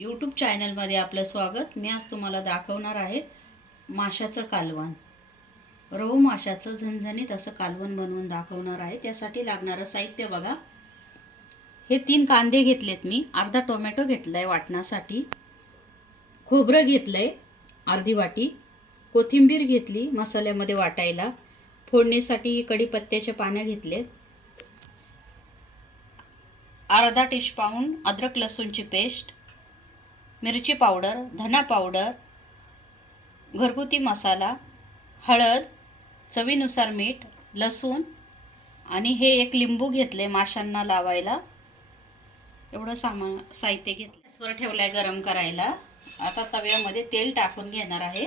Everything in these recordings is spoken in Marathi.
यूट्यूब चॅनलमध्ये आपलं स्वागत. मी आज तुम्हाला दाखवणार आहे माशाचं कालवण. रोहू माशाचं झणझणीत असं कालवण बनवून दाखवणार आहे. त्यासाठी लागणारं साहित्य बघा. हे तीन कांदे घेतलेत मी. अर्धा टोमॅटो घेतला आहे वाटण्यासाठी. खोबरं घेतलं आहे अर्धी वाटी. कोथिंबीर घेतली मसाल्यामध्ये वाटायला. फोडणीसाठी कढीपत्त्याचे पानं घेतलेत. अर्धा टीस्पाऊन अद्रक लसूणची पेस्ट. मिरची पावडर धना पावडर घरगुती मसाला हळद चवीनुसार मीठ लसूण आणि हे एक लिंबू घेतले माशांना लावायला. एवढं सामान साहित्य घेतलं. गॅसवर ठेवलं आहे गरम करायला. आता तव्यामध्ये तेल टाकून घेणार आहे.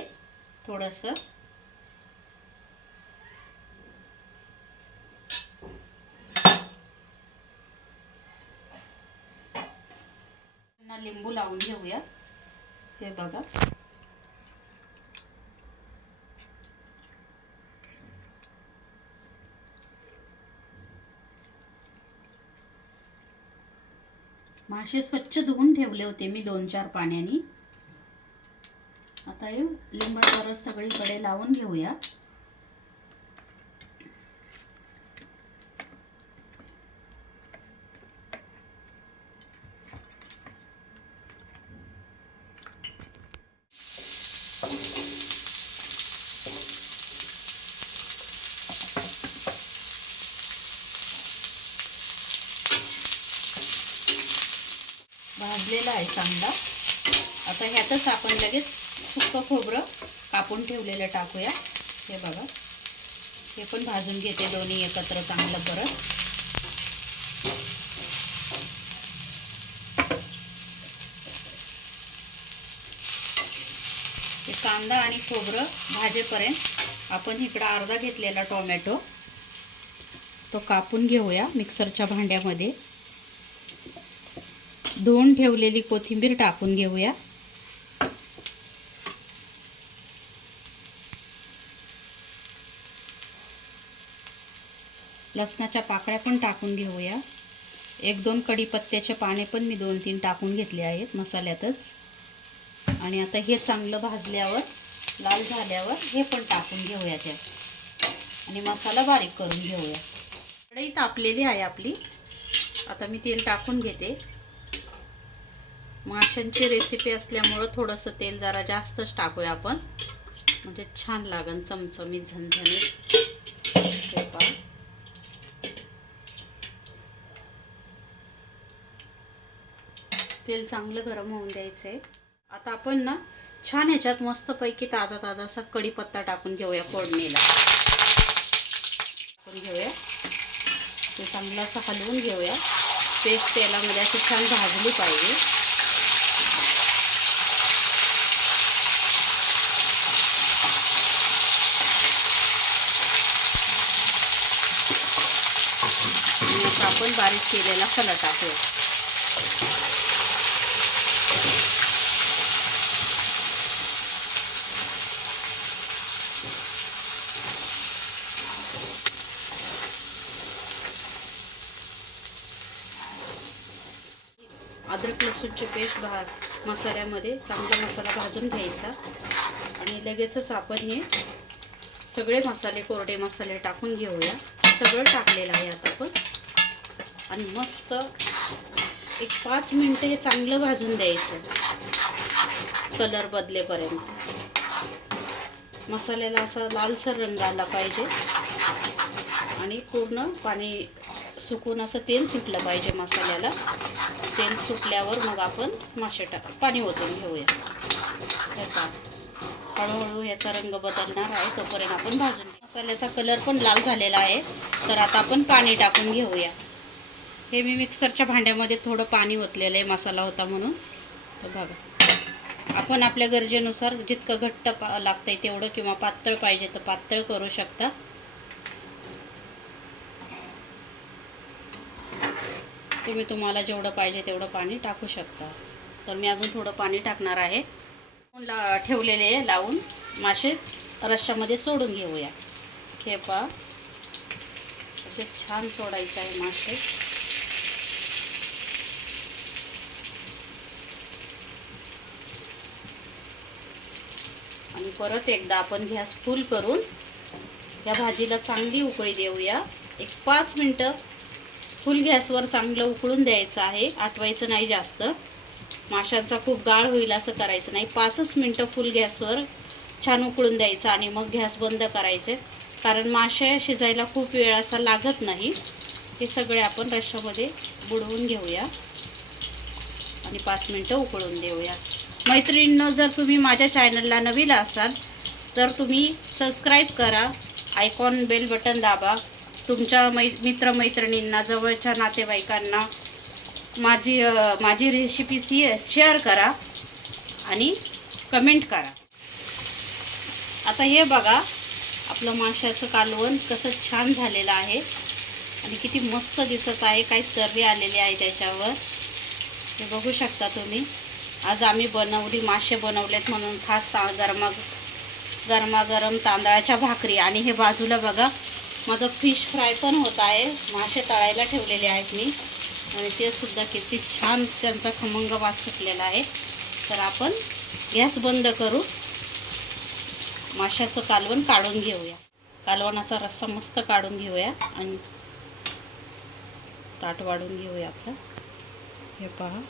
थोडंसं. पुन्हा लिंबू लावून घेऊया. हे बघा. मासे स्वच्छ धुवून ठेवले होते मी दोन चार पाण्याने. आता हे लिंबाचा रस सगळीकडे लावून घेऊया. भाजलेला आहे चांगला. आता ह्यातच आपण लगेच सुकं खोबरं कापून ठेवलेलं टाकूया. हे बघा. हे पण भाजून घेते दोन्ही एकत्र चांगलं परत. ते कांदा आणि खोबरं भाजेपर्यंत आपण इकडं अर्धा घेतलेला टोमॅटो तो कापून घेऊया मिक्सरच्या भांड्यामध्ये. धुवून ठेवलेली कोथिंबीर टाकून घेऊया. लसणाच्या पाकळ्या पण टाकून घेऊया. एक दोन कढीपत्त्याचे पाने पण मी दोन तीन टाकून घेतले आहेत मसाल्यातच. आणि आता हे चांगलं भाजल्यावर लाल झाल्यावर हे पण टाकून घेऊया त्यात. आणि मसाला बारीक करून घेऊया. कढई तापलेली आहे आपली. आता मी तेल टाकून घेते. माशांची रेसिपी असल्यामुळं थोडंसं तेल जरा जास्तच टाकूया आपण. म्हणजे छान लागन चमचमीत झणझणीत. तेल चांगलं गरम होऊन द्यायचं आहे आता आपण ना छान ह्याच्यात मस्तपैकी ताजा ताजा असा कढीपत्ता टाकून घेऊया फोडणीला. टाकून घेऊया. ते चांगलं असं हलवून घेऊया. पेस्ट तेलामध्ये अशी छान भाजली पाहिजे. आणि आता आपण बारीक केलेला सला टाकूया अद्रक लसूणची पेस्ट भा मसाल्यामध्ये चांगला मसाला भाजून घ्यायचा. आणि लगेचच आपण हे सगळे मसाले कोरडे मसाले टाकून घेऊया. सगळं टाकलेलं आहे आता आपण. आणि मस्त एक पाच मिनटं हे चांगलं भाजून द्यायचं. कलर बदलेपर्यंत. मसाल्याला असा लालसर रंग आला पाहिजे. आणि पूर्ण पाणी सुकून असं तेल सुटलं पाहिजे मसाल्याला. तेल सुटल्यावर मग आपण मासे टाक पाणी ओतून घेऊया. हे हळूहळू याचा रंग बदलणार आहे तोपर्यंत आपण भाजून मसाल्याचा कलर पण लाल झालेला आहे. तर आता आपण पाणी टाकून घेऊया. हे मी मिक्सरच्या भांड्यामध्ये थोडं पाणी ओतलेलं आहे मसाला होता म्हणून. तर बघा. आपण आपल्या गरजेनुसार जितकं घट्ट पा लागतं आहे तेवढं किंवा पातळ पाहिजे तर पातळ करू शकता. तुम्ही तुम्हाला जेवढं पाहिजे तेवढं पाणी टाकू शकता. तर मी अजून थोडं पाणी टाकणार आहे. ला ठेवलेले आहे लावून. मासे रश्श्यामध्ये सोडून घेऊया. हे पहा. असे छान सोडायचे आहे मासे. परत एकदा आपण गॅस फुल करून या भाजीला चांगली उकळी देऊया. एक पाच मिनटं फुल गॅसवर चांगलं उकळून द्यायचं आहे. आटवायचं नाही जास्त. माशांचा खूप गाळ होईल असं करायचं नाही. पाचच मिनटं फुल गॅसवर छान उकळून द्यायचं आणि मग गॅस बंद करायचे. कारण मासे शिजायला खूप वेळ असा लागत नाही. हे सगळे आपण रश्श्यामध्ये बुडवून घेऊया. आणि पाच मिनटं उकळून देऊया. मैत्रिणींनो जर तुम्ही माझ्या चॅनलला नवीन असाल तर तुम्ही सबस्क्राईब करा. आयकॉन बेल बटन दाबा. तुमच्या मै मित्रमैत्रिणींना जवळच्या नातेवाईकांना माझी माझी रेसिपी सी शेअर करा आणि कमेंट करा. आता हे बघा आपलं माशाचं कालवण कसं छान झालेलं आहे आणि किती मस्त दिसत आहे. काही तर्री आलेली आहे त्याच्यावर. हे बघू शकता तुम्ही. आज आम्ही बनवली मासे बनवलेत म्हणून खास ता गरमा गरमागरम तांदळाच्या भाकरी. आणि हे बाजूला बघा माझं फिश फ्राय पण होत आहे. मासे तळायला ठेवलेले आहेत मी. आणि ते सुद्धा किती छान त्यांचा खमंग वास सुटलेला आहे. तर आपण गॅस बंद करू. माशाचं कालवण काढून घेऊया. कालवणाचा रस्सा मस्त काढून घेऊया. आणि ताट वाढून घेऊया आपलं. हे पहा.